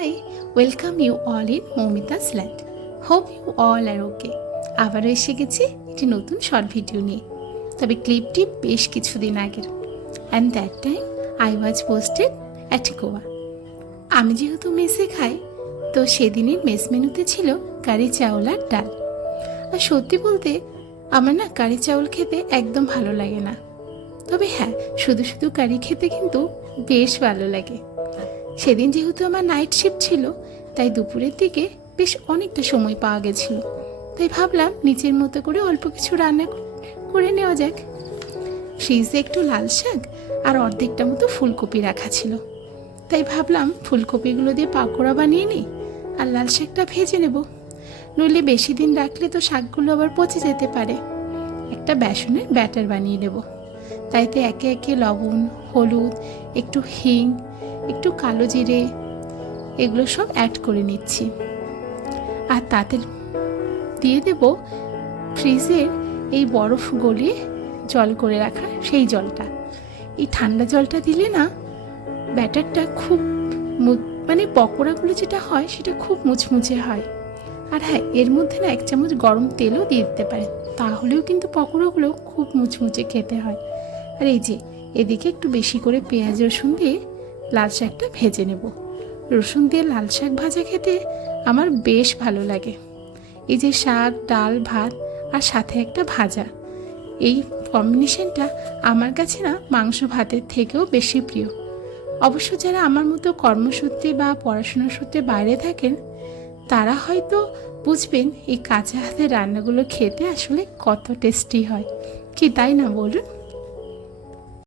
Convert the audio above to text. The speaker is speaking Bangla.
Hi, welcome you all in Momita's Land. Hope you all are okay. আবারও এসে গেছি একটি নতুন শর্ট ভিডিও নিয়ে। তবে ক্লিপটি বেশ কিছুদিন আগের। And that time I was posted at Goa. আমি যেহেতু মেসে খাই, তো সেদিনের মেস মেনুতে ছিল কারি চাউল আর ডাল। আর সত্যি বলতে আমার না কারি চাউল খেতে একদম ভালো লাগে না। তবে হ্যাঁ, শুধু শুধু কারি খেতে কিন্তু বেশ ভালো লাগে। সেদিন যেহেতু আমার নাইট শিফট ছিল, তাই দুপুরের দিকে বেশ অনেকটা সময় পাওয়া গেছিল। তাই ভাবলাম নিজের মতো করে অল্প কিছু রান্না করে নেওয়া যাক। ফ্রিজে একটু লাল শাক আর অর্ধেকটা মতো ফুলকপি রাখা ছিল, তাই ভাবলাম ফুলকপিগুলো দিয়ে পাকোড়া বানিয়ে নিই আর লাল শাকটা ভেজে নেব। নইলে বেশি দিন রাখলে তো শাকগুলো আবার পচে যেতে পারে। একটা বেসনের ব্যাটার বানিয়ে নেব। তাইতে একে একে লবণ, হলুদ, একটু হিং, একটু কালো জিরে এগুলো সব অ্যাড করে নিচ্ছি। আর তাতে দিয়ে দেব ফ্রিজের এই বরফ গলিয়ে জল করে রাখা সেই জলটা। এই ঠান্ডা জলটা দিলে না ব্যাটারটা খুব পকোড়াগুলো যেটা হয় সেটা খুব মুচমুচে হয়। আর হ্যাঁ, এর মধ্যে না 1 চামচ গরম তেলও দিয়ে দিতে পারে, তাহলেও কিন্তু পকোড়াগুলো খুব মুচমুচে খেতে হয়। আর এই যে এদিকে একটু বেশি করে পেঁয়াজ রসুন দিয়ে লাল শাকটা ভেজে নেব। রসুন দিয়ে লাল শাক ভাজা খেতে আমার বেশ ভালো লাগে। এই যে শাক, ডাল, ভাত আর সাথে একটা ভাজা, এই কম্বিনেশনটা আমার কাছে না মাংস ভাতের থেকেও বেশি প্রিয়। অবশ্য যারা আমার মতো কর্মসূত্রে বা পড়াশোনার সূত্রে বাইরে থাকেন, তারা হয়তো বুঝবেন এই কাঁচা হাতের রান্নাগুলো খেতে আসলে কত টেস্টি হয়। কি তাই না বলুন?